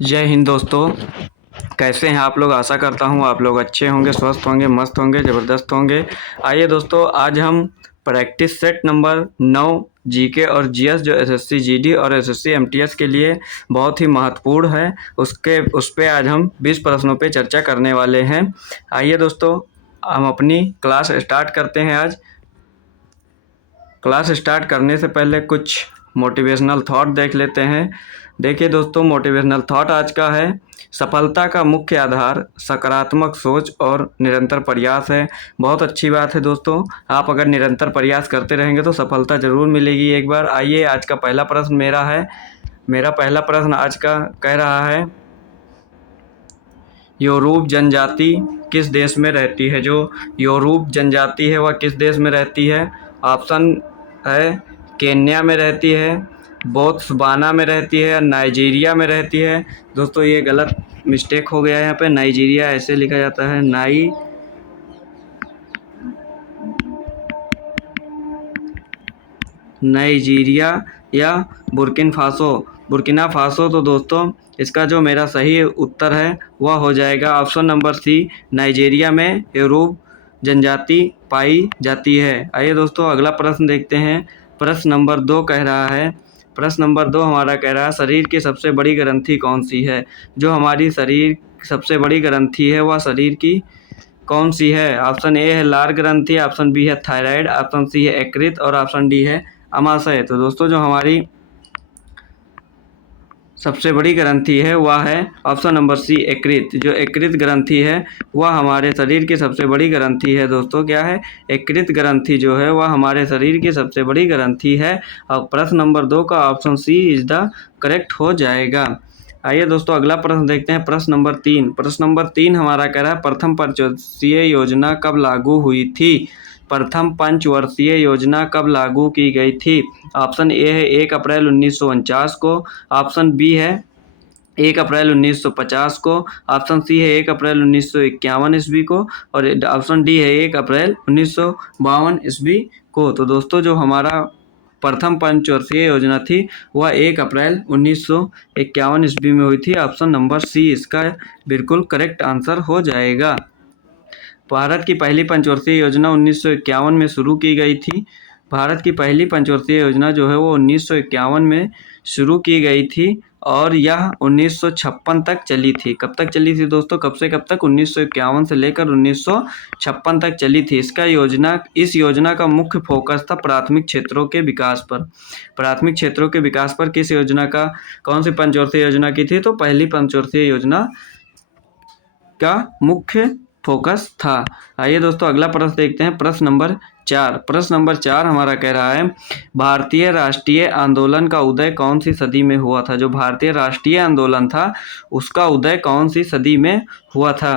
जय हिंद दोस्तों। कैसे हैं आप लोग? आशा करता हूँ आप लोग अच्छे होंगे, स्वस्थ होंगे, मस्त होंगे, ज़बरदस्त होंगे। आइए दोस्तों, आज हम प्रैक्टिस सेट नंबर 9 जीके और जीएस जो एसएससी जीडी और एसएससी एमटीएस के लिए बहुत ही महत्वपूर्ण है, उस पे आज हम 20 प्रश्नों पे चर्चा करने वाले हैं। आइए दोस्तों, हम अपनी क्लास स्टार्ट करते हैं। आज क्लास स्टार्ट करने से पहले कुछ मोटिवेशनल थॉट देख लेते हैं। देखिए दोस्तों, मोटिवेशनल थॉट आज का है, सफलता का मुख्य आधार सकारात्मक सोच और निरंतर प्रयास है। बहुत अच्छी बात है दोस्तों, आप अगर निरंतर प्रयास करते रहेंगे तो सफलता ज़रूर मिलेगी एक बार। आइए, आज का पहला प्रश्न मेरा है। मेरा पहला प्रश्न आज का कह रहा है, योरूब जनजाति किस देश में रहती है? जो योरूब जनजाति है वह किस देश में रहती है? ऑप्शन है केन्या में रहती है, बोत्सवाना में रहती है, नाइजीरिया में रहती है। दोस्तों ये गलत मिस्टेक हो गया है, यहाँ पे नाइजीरिया ऐसे लिखा जाता है, नाइजीरिया या बुर्किना फासो। तो दोस्तों इसका जो मेरा सही उत्तर है वह हो जाएगा ऑप्शन नंबर सी, नाइजीरिया में योरूब जनजाति पाई जाती है। आइए दोस्तों, अगला प्रश्न देखते हैं। प्रश्न नंबर 2 कह रहा है, प्रश्न नंबर 2 हमारा कह रहा है, शरीर की सबसे बड़ी ग्रंथि कौन सी है? जो हमारी शरीर सबसे बड़ी ग्रंथि है वह शरीर की कौन सी है? ऑप्शन ए है लार ग्रंथि, ऑप्शन बी है थायराइड, ऑप्शन सी है यकृत और ऑप्शन डी है अमाशय। तो दोस्तों जो हमारी सबसे बड़ी ग्रंथि है वह है ऑप्शन नंबर सी, यकृत। जो यकृत ग्रंथि है वह हमारे शरीर की सबसे बड़ी ग्रंथि है। दोस्तों क्या है? यकृत ग्रंथि जो है वह हमारे शरीर की सबसे बड़ी ग्रंथि है। और प्रश्न नंबर 2 का option C is the correct हो जाएगा। आइए दोस्तों, अगला प्रश्न देखते हैं। प्रश्न नंबर 3। प्रश्न नंबर 3 हमारा कह रहा है, प्रथम पंचवर्षीय योजना कब लागू हुई थी? प्रथम पंचवर्षीय योजना कब लागू की गई थी? ऑप्शन ए है 1 अप्रैल 1949 को, ऑप्शन बी है 1 अप्रैल 1950 को, ऑप्शन सी है 1 अप्रैल 1951 ईस्वी को और ऑप्शन डी है 1 अप्रैल 1952 ईस्वी को। तो दोस्तों जो हमारा प्रथम पंचवर्षीय योजना थी वह 1 अप्रैल 1951 ईस्वी में हुई थी। ऑप्शन नंबर सी इसका बिल्कुल करेक्ट आंसर हो जाएगा। भारत की पहली पंचवर्षीय योजना 1951 में शुरू की गई थी। भारत की पहली पंचवर्षीय योजना जो है वो 1951 में शुरू की गई थी और यह 1956 तक चली थी। कब तक चली थी दोस्तों? कब से कब तक? 1951 से लेकर 1956 तक चली थी। इस योजना का मुख्य फोकस था प्राथमिक क्षेत्रों के विकास पर। प्राथमिक क्षेत्रों के विकास पर किस योजना का, कौन सी पंचवर्षीय योजना की थी? तो पहली पंचवर्षीय योजना का मुख्य फोकस था। आइए दोस्तों, अगला प्रश्न देखते हैं। प्रश्न नंबर 4। प्रश्न नंबर 4 हमारा कह रहा है, भारतीय राष्ट्रीय आंदोलन का उदय कौन सी सदी में हुआ था? जो भारतीय राष्ट्रीय आंदोलन था उसका उदय कौन सी सदी में हुआ था?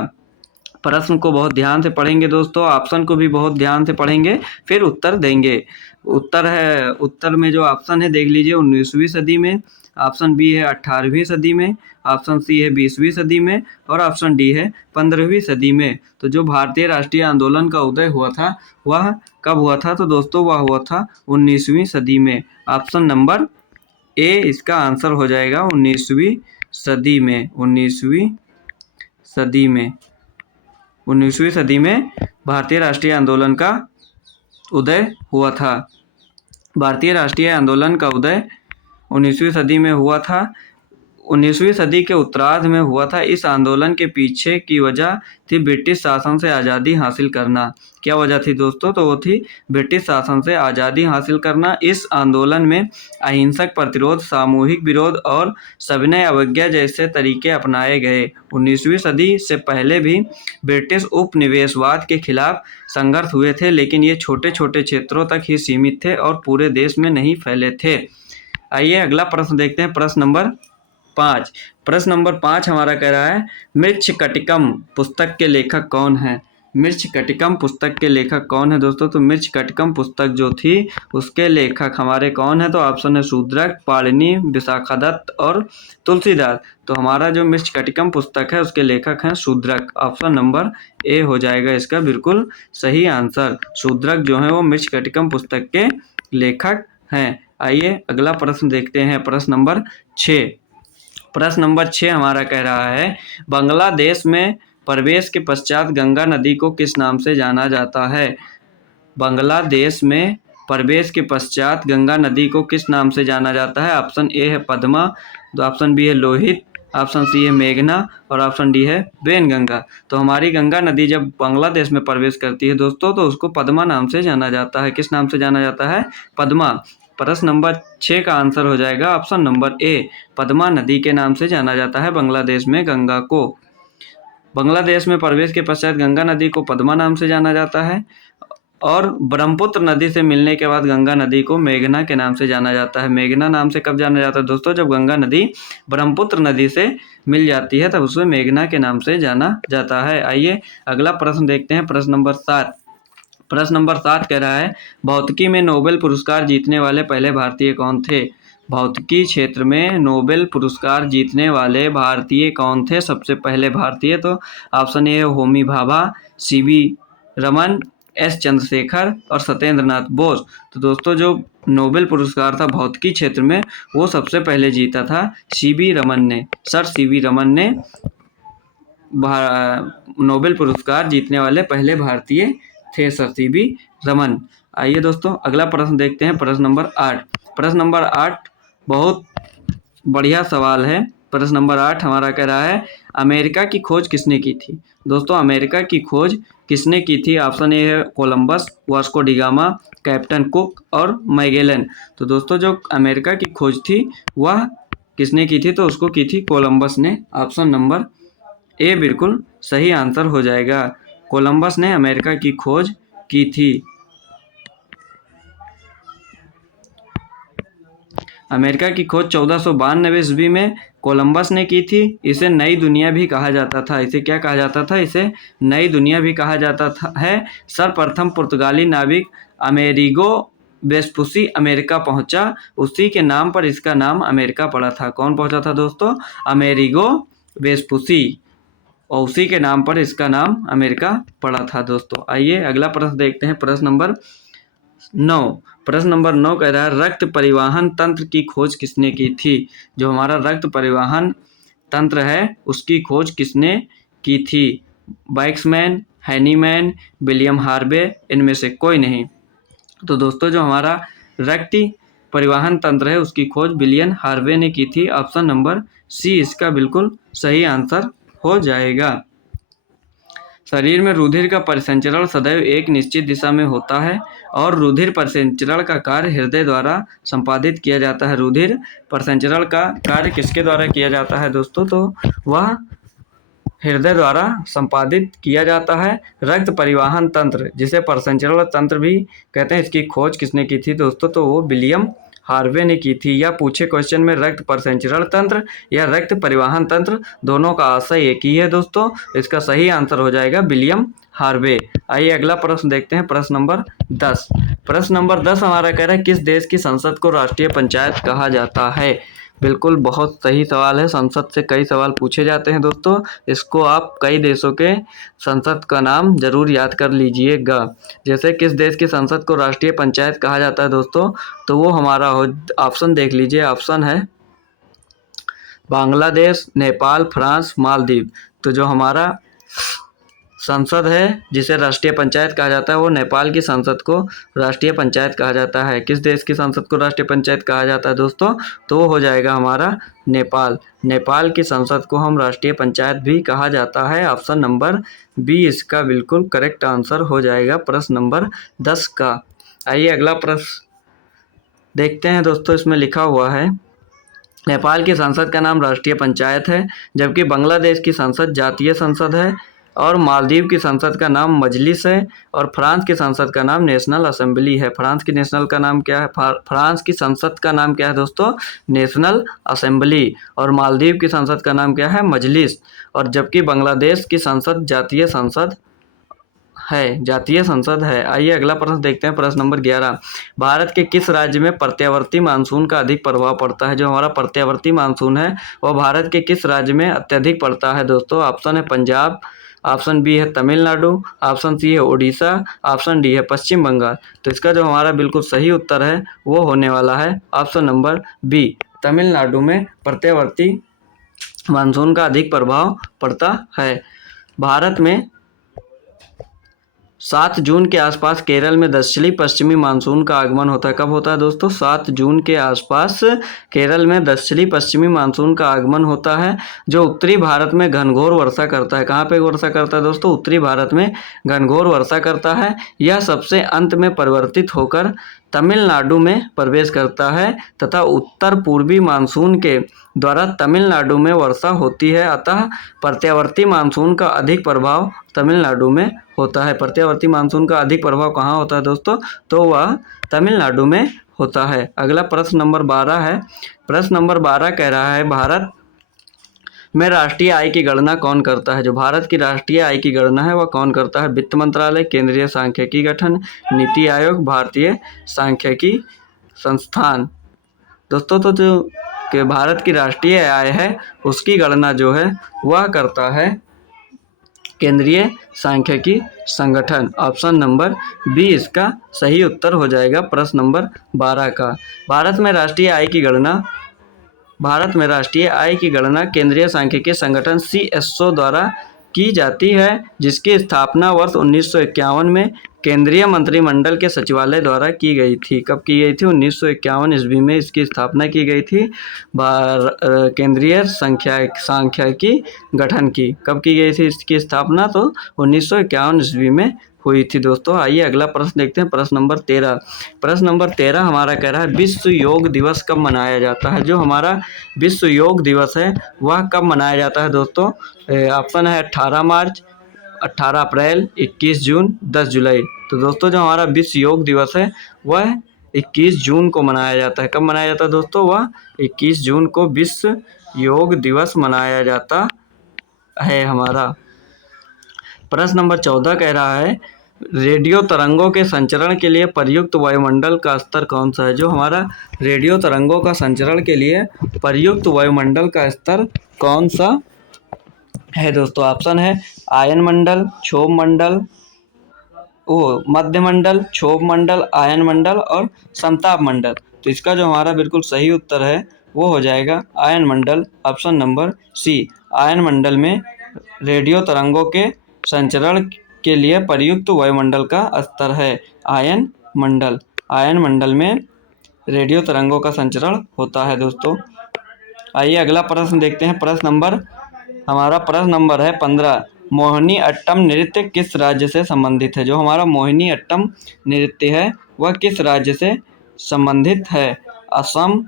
प्रश्न को बहुत ध्यान से पढ़ेंगे दोस्तों, ऑप्शन को भी बहुत ध्यान से पढ़ेंगे, फिर उत्तर देंगे। उत्तर में जो ऑप्शन है देख लीजिए, 19वीं सदी में, ऑप्शन बी है 18वीं सदी में, ऑप्शन सी है 20वीं सदी में और ऑप्शन डी है 15वीं सदी में। तो जो भारतीय राष्ट्रीय आंदोलन का उदय हुआ था वह कब हुआ था? तो दोस्तों वह हुआ था 19वीं सदी में। ऑप्शन नंबर ए इसका आंसर हो जाएगा 19वीं सदी में। 19वीं सदी में भारतीय राष्ट्रीय आंदोलन का उदय हुआ था। भारतीय राष्ट्रीय आंदोलन का उदय 19वीं सदी में हुआ था। 19वीं सदी के उत्तरार्ध में हुआ था। इस आंदोलन के पीछे की वजह थी ब्रिटिश शासन से आज़ादी हासिल करना। क्या वजह थी दोस्तों? तो वो थी ब्रिटिश शासन से आज़ादी हासिल करना। इस आंदोलन में अहिंसक प्रतिरोध, सामूहिक विरोध और सविनय अवज्ञा जैसे तरीके अपनाए गए। 19वीं सदी से पहले भी ब्रिटिश उपनिवेशवाद के खिलाफ संघर्ष हुए थे, लेकिन ये छोटे छोटे क्षेत्रों तक ही सीमित थे और पूरे देश में नहीं फैले थे। आइए अगला प्रश्न देखते हैं। प्रश्न नंबर 5। प्रश्न नंबर 5 हमारा कह रहा है, मृच्छकटिकम पुस्तक के लेखक कौन है? मृच्छकटिकम पुस्तक के लेखक कौन है दोस्तों? तो मृच्छकटिकम पुस्तक जो थी उसके लेखक हमारे कौन है? तो ऑप्शन है शूद्रक, पाणिनि, विशाखादत्त और तुलसीदास। तो हमारा जो मृच्छकटिकम पुस्तक है उसके लेखक हैं शूद्रक। ऑप्शन नंबर ए हो जाएगा इसका बिल्कुल सही आंसर। शूद्रक जो है वो मृच्छकटिकम पुस्तक के लेखक हैं। आइए अगला प्रश्न देखते हैं। प्रश्न नंबर 6। प्रश्न नंबर 6 हमारा कह रहा है, बांग्लादेश में प्रवेश के पश्चात गंगा नदी को किस नाम से जाना जाता है? बांग्लादेश में प्रवेश के पश्चात गंगा नदी को किस नाम से जाना जाता है? ऑप्शन ए है पद्मा, तो ऑप्शन बी है लोहित, ऑप्शन सी है मेघना और ऑप्शन डी है वेनगंगा। तो हमारी गंगा नदी जब बांग्लादेश में प्रवेश करती है दोस्तों, तो उसको पद्मा नाम से जाना जाता है। किस नाम से जाना जाता है? पद्मा। प्रश्न नंबर 6 का आंसर हो जाएगा ऑप्शन नंबर ए, पद्मा नदी के नाम से जाना जाता है बांग्लादेश में गंगा को। बांग्लादेश में प्रवेश के पश्चात गंगा नदी को पद्मा नाम से जाना जाता है और ब्रह्मपुत्र नदी से मिलने के बाद गंगा नदी को मेघना के नाम से जाना जाता है। मेघना नाम से कब जाना जाता है दोस्तों? जब गंगा नदी ब्रह्मपुत्र नदी से मिल जाती है तब उसे मेघना के नाम से जाना जाता है। आइए अगला प्रश्न देखते हैं, प्रश्न नंबर 7। प्रश्न नंबर 7 कह रहा है, भौतिकी में नोबेल पुरस्कार जीतने वाले पहले भारतीय कौन थे? भौतिकी क्षेत्र में नोबेल पुरस्कार जीतने वाले भारतीय कौन थे? सबसे पहले भारतीय, तो option A Homi Bhabha, CV Raman, S Chandrashekhar और सत्येंद्र नाथ बोस। तो दोस्तों जो नोबेल पुरस्कार था भौतिकी क्षेत्र में वो सबसे पहले जीता था सीवी रमन ने। सर सीवी रमन ने नोबेल पुरस्कार जीतने वाले पहले भारतीय थे, सर सीवी रमन। आइए दोस्तों अगला प्रश्न देखते हैं, प्रश्न नंबर 8। प्रश्न नंबर 8 बहुत बढ़िया सवाल है। प्रश्न नंबर 8 हमारा कह रहा है, अमेरिका की खोज किसने की थी? दोस्तों अमेरिका की खोज किसने की थी? ऑप्शन ए है Columbus, Vasco da Gama, captain cook और मैगेलन। तो दोस्तों जो अमेरिका की खोज थी वह किसने की थी? तो उसको की थी कोलंबस ने। ऑप्शन नंबर ए बिल्कुल सही आंसर हो जाएगा, कोलंबस ने अमेरिका की खोज की थी। अमेरिका की खोज 1492 ईस्वी में कोलंबस ने की थी। इसे नई दुनिया भी कहा जाता था। इसे क्या कहा जाता था? इसे नई दुनिया भी कहा जाता था है। सर्वप्रथम पुर्तगाली नाविक अमेरिगो वेस्पुसी अमेरिका पहुंचा, उसी के नाम पर इसका नाम अमेरिका पड़ा था। कौन पहुंचा था दोस्तों? अमेरिगो वेस्पुसी, और उसी के नाम पर इसका नाम अमेरिका पड़ा था दोस्तों। आइए अगला प्रश्न देखते हैं, प्रश्न नंबर 9। प्रश्न नंबर 9 कह रहा है, रक्त परिवहन तंत्र की खोज किसने की थी? जो हमारा रक्त परिवहन तंत्र है उसकी खोज किसने की थी? बैक्समैन, हैनीमैन, विलियम हार्वे, इनमें से कोई नहीं। तो दोस्तों जो हमारा रक्त परिवहन तंत्र है उसकी खोज विलियम हार्वे ने की थी। ऑप्शन नंबर सी इसका बिल्कुल सही आंसर हो जाएगा। शरीर में रुधिर का परिसंचरण सदैव एक निश्चित दिशा में होता है और रुधिर परिसंचरण का कार्य हृदय द्वारा संपादित किया जाता है। रुधिर परिसंचरण का कार्य किसके द्वारा किया जाता है दोस्तों? तो वह हृदय द्वारा संपादित किया जाता है। रक्त परिवहन तंत्र जिसे परिसंचरण तंत्र भी कहते हैं, इसकी खोज किसने की थी दोस्तों? तो वो विलियम हार्वे ने की थी। या पूछे क्वेश्चन में रक्त परिसंचरण तंत्र या रक्त परिवहन तंत्र, दोनों का आशय एक ही है दोस्तों। इसका सही आंसर हो जाएगा विलियम हार्वे। आइए अगला प्रश्न देखते हैं, प्रश्न नंबर 10। प्रश्न नंबर 10 हमारा कह रहा है, किस देश की संसद को राष्ट्रीय पंचायत कहा जाता है? बिल्कुल बहुत सही सवाल है। संसद से कई सवाल पूछे जाते हैं दोस्तों, इसको आप कई देशों के संसद का नाम जरूर याद कर लीजिएगा। जैसे किस देश की संसद को राष्ट्रीय पंचायत कहा जाता है दोस्तों? तो वो हमारा ऑप्शन देख लीजिए। ऑप्शन है बांग्लादेश, नेपाल, फ्रांस, मालदीव। तो जो हमारा संसद है जिसे राष्ट्रीय पंचायत कहा जाता है वो नेपाल की संसद को राष्ट्रीय पंचायत कहा जाता है। किस देश की संसद को राष्ट्रीय पंचायत कहा जाता है दोस्तों? तो वो हो जाएगा हमारा नेपाल। नेपाल की संसद को हम राष्ट्रीय पंचायत भी कहा जाता है। ऑप्शन नंबर बी इसका बिल्कुल करेक्ट आंसर हो जाएगा प्रश्न नंबर 10 का। आइए अगला प्रश्न देखते हैं दोस्तों। इसमें लिखा हुआ है, नेपाल की संसद का नाम राष्ट्रीय पंचायत है, जबकि बांग्लादेश की संसद जातीय संसद है, और मालदीव की संसद का नाम मजलिस है, और फ्रांस की संसद का नाम नेशनल असेंबली है। फ्रांस की नेशनल का नाम क्या है? फ्रांस की संसद का नाम क्या है दोस्तों? National assembly. और मालदीव की संसद का नाम क्या है? मजलिस। और जबकि बांग्लादेश की संसद जातीय संसद है। आइए अगला प्रश्न देखते हैं, प्रश्न नंबर 11। भारत के किस राज्य में प्रत्यावर्ती मानसून का अधिक प्रभाव पड़ता है? जो हमारा प्रत्यावर्ती मानसून है वह भारत के किस राज्य में अत्यधिक पड़ता है दोस्तों? ऑप्शन है पंजाब, ऑप्शन बी है तमिलनाडु, ऑप्शन सी है उड़ीसा, ऑप्शन डी है पश्चिम बंगाल। तो इसका जो हमारा बिल्कुल सही उत्तर है वो होने वाला है ऑप्शन नंबर बी, तमिलनाडु में प्रत्यावर्ती मानसून का अधिक प्रभाव पड़ता है। भारत में 7 जून के आसपास केरल में दक्षिणी पश्चिमी मानसून का आगमन होता है। कब होता है दोस्तों? 7 जून के आसपास केरल में दक्षिणी पश्चिमी मानसून का आगमन होता है, जो उत्तरी भारत में घनघोर वर्षा करता है। कहाँ पे वर्षा करता है दोस्तों? उत्तरी भारत में घनघोर वर्षा करता है। यह सबसे अंत में परिवर्तित होकर तमिलनाडु में प्रवेश करता है तथा उत्तर पूर्वी मानसून के द्वारा तमिलनाडु में वर्षा होती है। अतः प्रत्यावर्ती मानसून का अधिक प्रभाव तमिलनाडु में होता है। प्रत्यावर्ती मानसून का अधिक प्रभाव कहाँ होता है दोस्तों? तो वह तमिलनाडु में होता है। अगला प्रश्न नंबर 12 है। प्रश्न नंबर 12 कह रहा है, भारत में राष्ट्रीय आय की गणना कौन करता है? जो भारत की राष्ट्रीय आय की गणना है वह कौन करता है? वित्त मंत्रालय, केंद्रीय सांख्यिकी गठन, नीति आयोग, भारतीय सांख्यिकी संस्थान। दोस्तों तो जो कि भारत की राष्ट्रीय आय है उसकी गणना जो है वह करता है केंद्रीय सांख्यिकी संगठन। ऑप्शन नंबर बी इसका सही उत्तर हो जाएगा प्रश्न नंबर 12 का। भारत में राष्ट्रीय आय की गणना केंद्रीय सांख्यिकी संगठन CSO द्वारा की जाती है, जिसकी स्थापना वर्ष 1951 में केंद्रीय मंत्रिमंडल के सचिवालय द्वारा की गई थी। कब की गई थी? 1951 ईस्वी में इसकी स्थापना की गई थी केंद्रीय सांख्यिकी गठन की। कब की गई थी इसकी स्थापना? तो 1951 ईस्वी में हुई थी दोस्तों। आइए अगला प्रश्न देखते हैं, प्रश्न नंबर 13। प्रश्न नंबर 13 हमारा कह रहा है, विश्व योग दिवस कब मनाया जाता है? जो हमारा विश्व योग दिवस है वह कब मनाया जाता है दोस्तों? ऑप्शन है 18 मार्च, 18 अप्रैल, 21 जून, 10 जुलाई। तो दोस्तों जो हमारा विश्व योग दिवस है वह 21 जून को मनाया जाता है। कब मनाया जाता है दोस्तों? वह 21 जून को विश्व योग दिवस मनाया जाता है हमारा। प्रश्न नंबर 14 कह रहा है, रेडियो तरंगों के संचरण के लिए प्रयुक्त वायुमंडल का स्तर कौन सा है? जो हमारा रेडियो तरंगों का संचरण के लिए प्रयुक्त वायुमंडल का स्तर कौन सा है दोस्तों? ऑप्शन है आयन मंडल, क्षोभ मंडल, मध्य मंडल, क्षोभ मंडल, आयन मंडल और समताप मंडल। तो इसका जो हमारा बिल्कुल सही उत्तर है वो हो जाएगा आयन मंडल। ऑप्शन नंबर सी, आयन मंडल में रेडियो तरंगों के संचरण के लिए प्रयुक्त वायुमंडल का स्तर है आयन मंडल। आयन मंडल में रेडियो तरंगों का संचरण होता है दोस्तों। आइए अगला प्रश्न देखते हैं। प्रश्न नंबर है 15। मोहिनी अट्टम नृत्य किस राज्य से संबंधित है? जो हमारा मोहिनी अट्टम नृत्य है वह किस राज्य से संबंधित है? असम,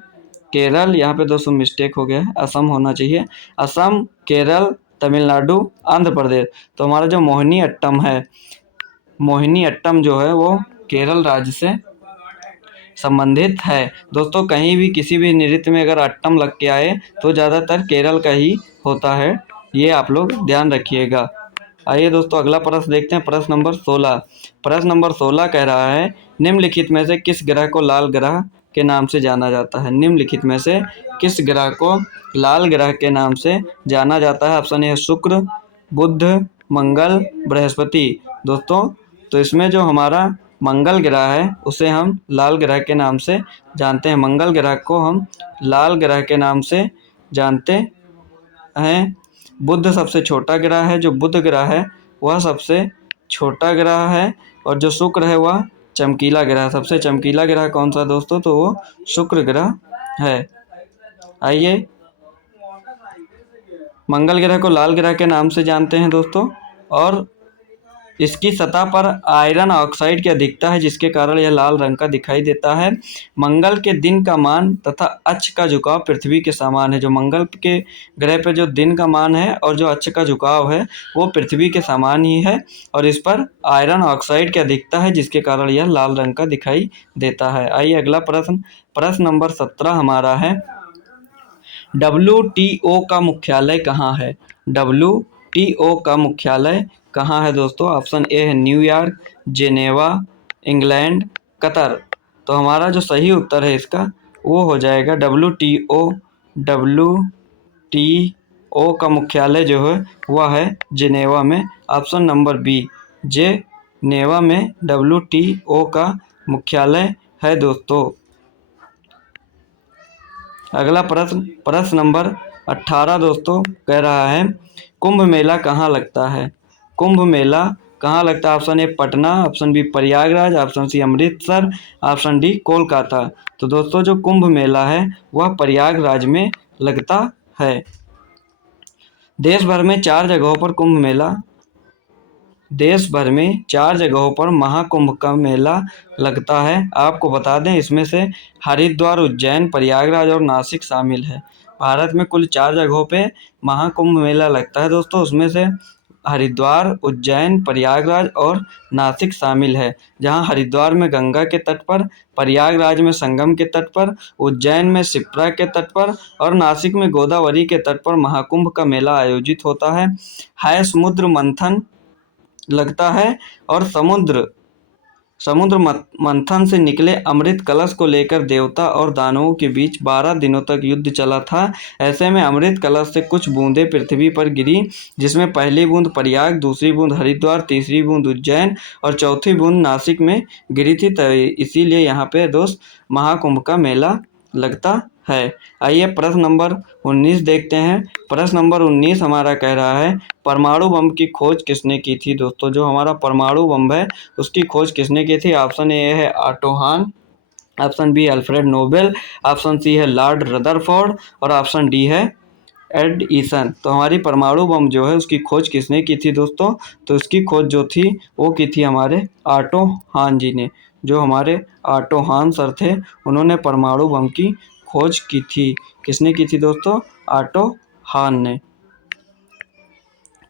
केरल, यहाँ पे दोस्तों मिस्टेक हो गया है, असम होना चाहिए। असम, केरल, तमिलनाडु, आंध्र प्रदेश। तो हमारा जो मोहिनी अट्टम है, मोहिनी अट्टम जो है वो केरल राज्य से संबंधित है दोस्तों। कहीं भी किसी भी नृत्य में अगर अट्टम लग के आए तो ज़्यादातर केरल का ही होता है, ये आप लोग ध्यान रखिएगा। आइए दोस्तों अगला प्रश्न देखते हैं। प्रश्न नंबर 16। प्रश्न नंबर 16 कह रहा है, निम्नलिखित में से किस ग्रह को लाल ग्रह के नाम से जाना जाता है? निम्नलिखित में से किस ग्रह को लाल ग्रह के नाम से जाना जाता है? ऑप्शन ए शुक्र, बुध, मंगल, बृहस्पति। दोस्तों तो इसमें जो हमारा मंगल ग्रह है उसे हम लाल ग्रह के नाम से जानते हैं। मंगल ग्रह को हम लाल ग्रह के नाम से जानते हैं। बुध सबसे छोटा ग्रह है, जो बुध ग्रह है वह सबसे छोटा ग्रह है, और जो शुक्र है वह चमकीला ग्रह। सबसे चमकीला ग्रह कौन सा दोस्तों? तो वो शुक्र ग्रह है। आइए मंगल ग्रह को लाल ग्रह के नाम से जानते हैं दोस्तों, और इसकी सतह पर आयरन ऑक्साइड की अधिकता है, जिसके कारण यह लाल रंग का दिखाई देता है। मंगल के दिन का मान तथा अक्ष का झुकाव पृथ्वी के समान है। जो मंगल के ग्रह पर जो दिन का मान है और जो अक्ष का झुकाव है वो पृथ्वी के समान ही है, और इस पर आयरन ऑक्साइड की अधिकता है, जिसके कारण यह लाल रंग का दिखाई देता है। आइए अगला प्रश्न नंबर 17 हमारा है, WTO का मुख्यालय कहाँ है? WTO का मुख्यालय कहाँ है दोस्तों? ऑप्शन ए है न्यूयॉर्क, जेनेवा, इंग्लैंड, कतर। तो हमारा जो सही उत्तर है इसका वो हो जाएगा WTO का मुख्यालय जो है वह है जेनेवा में। ऑप्शन नंबर बी, जेनेवा में WTO का मुख्यालय है दोस्तों। अगला प्रश्न नंबर 18 दोस्तों कह रहा है कुंभ मेला कहाँ लगता है। कुंभ मेला कहाँ लगता है? Option A Patna, option B Prayagraj, option C Amritsar, option D Kolkata. तो दोस्तों जो कुंभ मेला है वह प्रयागराज में लगता है। देश भर में 4 जगहों पर कुंभ मेला देश भर में 4 जगहों पर महाकुंभ का मेला लगता है। आपको बता दें इसमें से हरिद्वार, उज्जैन, प्रयागराज और नासिक शामिल है। भारत में कुल 4 जगहों पे महाकुंभ मेला लगता है दोस्तों, उसमें से हरिद्वार, उज्जैन, प्रयागराज और नासिक शामिल है। जहां हरिद्वार में गंगा के तट पर, प्रयागराज में संगम के तट पर, उज्जैन में शिप्रा के तट पर और नासिक में गोदावरी के तट पर महाकुंभ का मेला आयोजित होता है। समुद्र मंथन लगता है और समुद्र मंथन से निकले अमृत कलश को लेकर देवता और दानवों के बीच 12 दिनों तक युद्ध चला था। ऐसे में अमृत कलश से कुछ बूंदें पृथ्वी पर गिरी, जिसमें पहली बूंद प्रयाग, दूसरी बूंद हरिद्वार, तीसरी बूंद उज्जैन और चौथी बूंद नासिक में गिरी थी। तो इसीलिए यहाँ पे दोस्त महाकुंभ का मेला लगता है। आइए प्रश्न नंबर 19 देखते हैं। प्रश्न नंबर 19 हमारा कह रहा है परमाणु बम की खोज किसने की थी। दोस्तों जो हमारा परमाणु बम है उसकी खोज किसने की थी। ऑप्शन ए है Otto Hahn, option B Alfred Nobel, option C है लॉर्ड रदरफोर्ड और ऑप्शन डी है एडिसन। तो हमारी परमाणु बम जो है उसकी खोज किसने की थी दोस्तों? तो उसकी खोज जो थी वो की थी हमारे ऑटो हान जी ने। जो हमारे ऑटो हान सर थे उन्होंने परमाणु बम की खोज की थी। किसने की थी दोस्तों? ऑटो हान ने।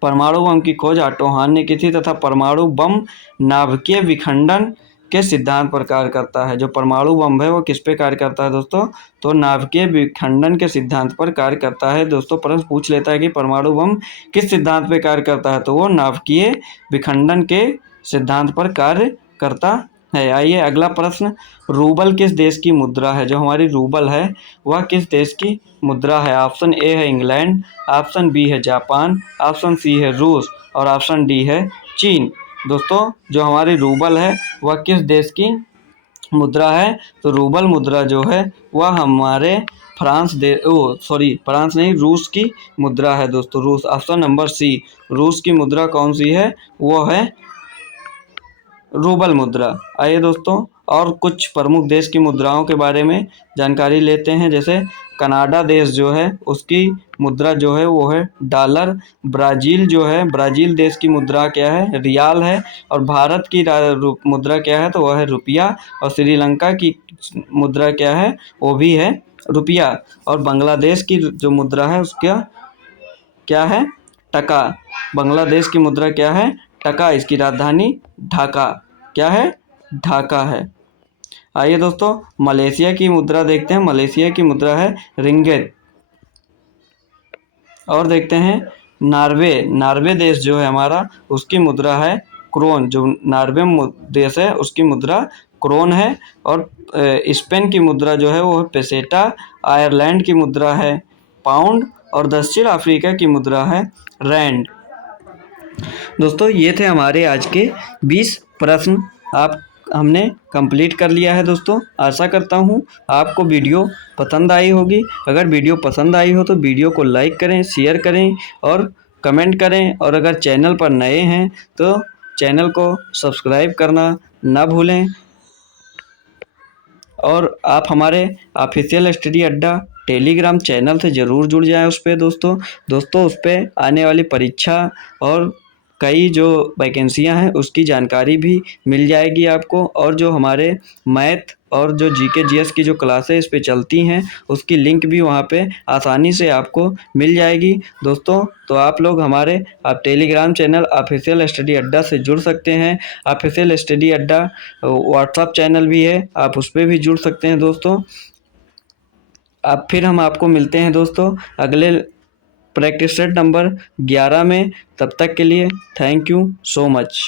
परमाणु बम की खोज ऑटो हान ने की थी तथा परमाणु बम नाभिकीय विखंडन के सिद्धांत पर कार्य करता है। जो परमाणु बम है वो किस पे कार्य करता है दोस्तों? तो नाभिकीय विखंडन के सिद्धांत पर कार्य करता है। दोस्तों प्रश्न पूछ लेता है कि परमाणु बम किस सिद्धांत पे कार्य करता है, तो वो नाभिकीय विखंडन के सिद्धांत पर कार्य करता है। आइए अगला प्रश्न, रूबल किस देश की मुद्रा है। जो हमारी रूबल है वह किस देश की मुद्रा है। ऑप्शन ए है इंग्लैंड, ऑप्शन बी है जापान, ऑप्शन सी है रूस और ऑप्शन डी है चीन। दोस्तों जो हमारी रूबल है वह किस देश की मुद्रा है। तो रूबल मुद्रा जो है वह हमारे फ्रांस नहीं, रूस की मुद्रा है दोस्तों। रूस, ऑप्शन नंबर सी, रूस की मुद्रा कौन सी है? वो है रूबल मुद्रा। आइए दोस्तों और कुछ प्रमुख देश की मुद्राओं के बारे में जानकारी लेते हैं। जैसे कनाडा देश जो है उसकी मुद्रा जो है वो है डॉलर। ब्राज़ील जो है, ब्राज़ील देश की मुद्रा क्या है? रियाल है। और भारत की मुद्रा क्या है? तो वह है रुपया। और श्रीलंका की मुद्रा क्या है? वो भी है रुपया। और बांग्लादेश की जो मुद्रा है उसका क्या है? टका। बांग्लादेश की मुद्रा क्या है? टका। इसकी राजधानी ढाका क्या है? ढाका है। आइए दोस्तों मलेशिया की मुद्रा देखते हैं। मलेशिया की मुद्रा है रिंगिट। और देखते हैं नॉर्वे देश जो है हमारा उसकी मुद्रा है क्रोन। जो नॉर्वे देश है उसकी मुद्रा क्रोन है। और स्पेन की मुद्रा जो है वो है पेसेटा। आयरलैंड की मुद्रा है पाउंड और दक्षिण अफ्रीका की मुद्रा है रैंड। दोस्तों ये थे हमारे आज के 20 प्रश्न। हमने कंप्लीट कर लिया है दोस्तों। आशा करता हूँ आपको वीडियो पसंद आई होगी। अगर वीडियो पसंद आई हो तो वीडियो को लाइक करें, शेयर करें और कमेंट करें। और अगर चैनल पर नए हैं तो चैनल को सब्सक्राइब करना ना भूलें। और आप हमारे ऑफिशियल स्टडी अड्डा टेलीग्राम चैनल से ज़रूर जुड़ जाएं उस पर दोस्तों उस पर आने वाली परीक्षा और कई जो वैकेंसियां हैं उसकी जानकारी भी मिल जाएगी आपको। और जो हमारे मैथ और जो जीके जीएस की जो क्लासेस इस पे चलती हैं उसकी लिंक भी वहाँ पे आसानी से आपको मिल जाएगी दोस्तों। तो आप लोग हमारे टेलीग्राम चैनल ऑफिशियल स्टडी अड्डा से जुड़ सकते हैं। ऑफिशियल स्टडी अड्डा व्हाट्सएप चैनल भी है, आप उस पर भी जुड़ सकते हैं दोस्तों। अब फिर हम आपको मिलते हैं दोस्तों अगले प्रैक्टिस सेट नंबर 11 में। तब तक के लिए थैंक यू सो मच।